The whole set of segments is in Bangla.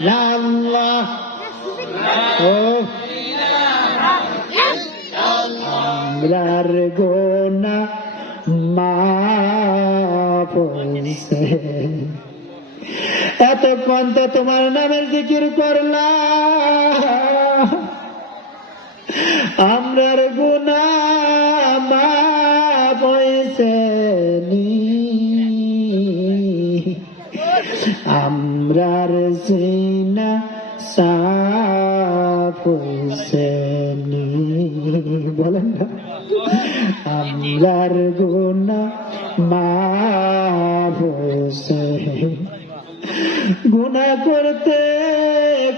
ইল্লাল্লাহ ও আমরার গোনা মাফ এতক্ষণ তো তোমার নামের জিকির করলাম। আমরার গুনা আমরার সিনা সাফ বলেন না? আমরার গুনা মাফ গুণা করতে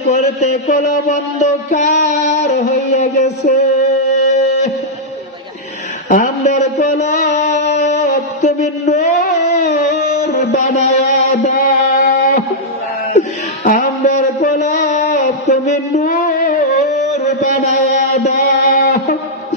করতে কলম অন্ধকার হইয়া গেছে আমার কলম তুমি নোর বানায়া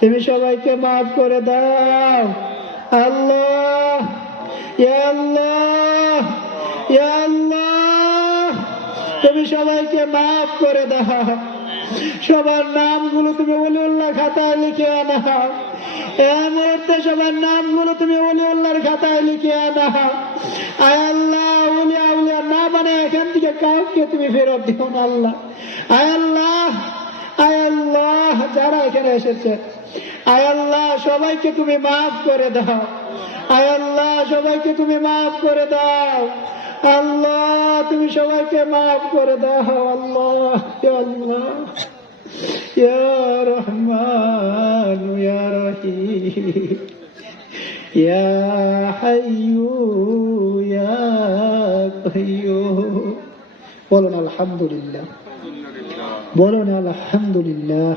তুমি সবাইকে মাফ করে দাও। আল্লাহ আল্লাহ আল্লাহ, তুমি সবাইকে মাফ করে দাও। সবার নামগুলো তুমি অলিউল্লাহ খাতায় লিখে আনাও এই মুহূর্তে সবার নামগুলো তুমি অলিউল্লাহর খাতায় লিখে আল্লাহ উলিয়া উলিয়া না মানে এখান থেকে কাউকে তুমি ফেরত আল্লাহ। আয় আল্লাহ আয় আল্লাহ, যারা এখানে এসেছে আয় আল্লাহ, সবাইকে তুমি মাফ করে দাও। আয় আল্লাহ, সবাইকে তুমি মাফ করে দাও। আল্লাহ, তুমি সবাইকে মাফ করে দাও। আল্লাহ আল্লাহ। ইয়া ইয়া বলুন আলহামদুলিল্লাহ। বলুন আলহামদুলিল্লাহ।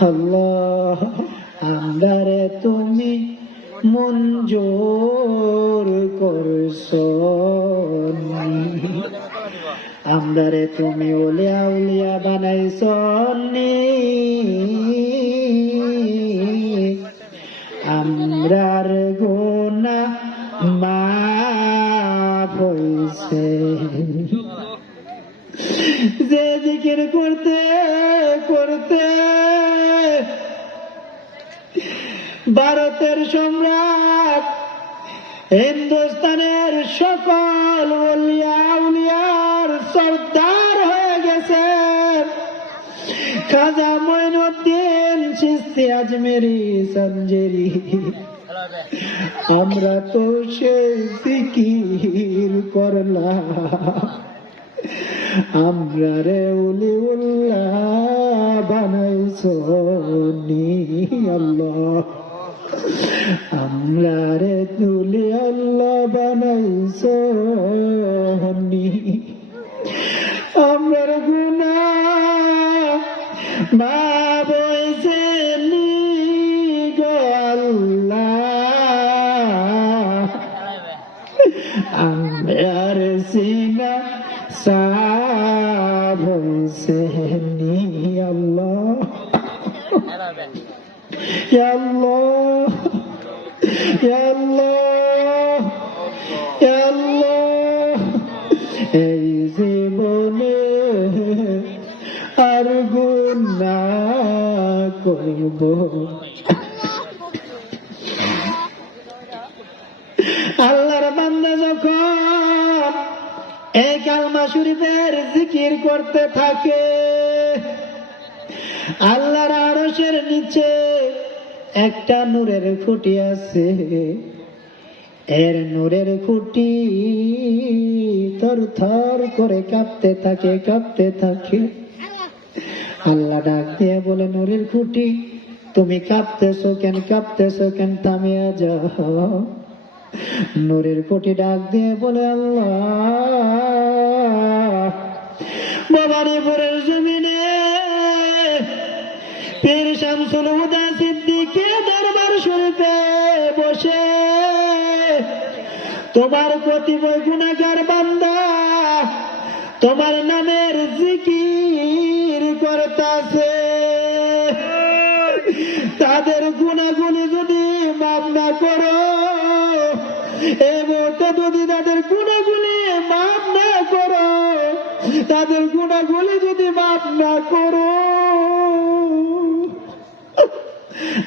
আল্লাহ আন্দারে তুমি মঞ্জোর করছ। আমরারে তুমি ওলিয়া উলিয়া বানাইছ ভারতের সম্রাট, হিন্দুস্তানের সকল উলিয়াউলিয়ার সর্দার হয়ে গেছে। খাজা মৈনুদ্দিন সিস্তি আজমেরি সঞ্জেরি। আমরা তো সেই সিকির করলাম। আমরা রে উলি উল্লাহ বানাইছ নি আল্লাহ। আমরা রে তুলি আল্লাহ বানাইছো নি আমরার গুনা মা বইছে আমার সিনা সাব হইছে নি আল্লাহ আল্লাহ ইয়া আল্লাহ ইয়া আল্লাহ এই জীবনে আর গুণা করব। আল্লাহর বান্দা যখন এই কালমা শরীফের জিকির করতে থাকে, আল্লাহর আরশের নিচে একটা নূরের খুঁটি আছে। এর নূরের খুঁটি থর থর করে কাঁপতে থাকে কাঁপতে থাকে। আল্লাহ ডাক দিয়ে বলে, নূরের খুঁটি, তুমি কাঁপতেছো কেন? কাঁপতেছো কেন? থামিয়া যাও। নূরের খুঁটি ডাক দিয়ে বলে, আল্লাহ ভবানীপুরের জমিনে পীর শামসুল হুদা তোমার প্রতি গুণাগার বান্দা তোমার নামের জিকির করতাছে। তাদের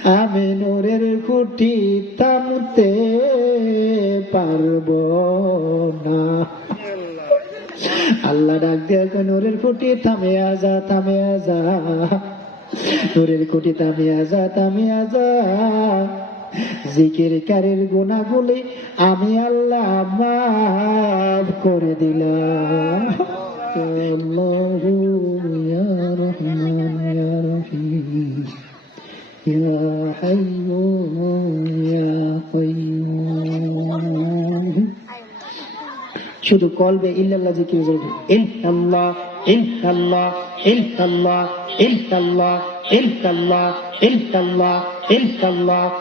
আমি নোরের খুঁটি থামতে পারব না। আল্লাহ ডাক দিয়ে নূরের খুঁটি থামে আজা থামে আজা। নূরের খুঁটি থামে আজা থামে আজা। জিকির কারের গুণাগুলি আমি আল্লাহ মাফ করে দিলাম। আল্লাহু ইয়া হাইয়্যু ইয়া কাইয়্যুম শুধু কলবে ইল্লাল্লাহ জিকির করবে ইল্লাল্লাহ ইল্লাল্লাহ ইল্লাল্লাহ ইল্লাল্লাহ ইল্লাল্লাহ ইল্লাল্লাহ ইল্লাল্লাহ ইল্লাল্লাহ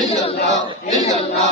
illallah illallah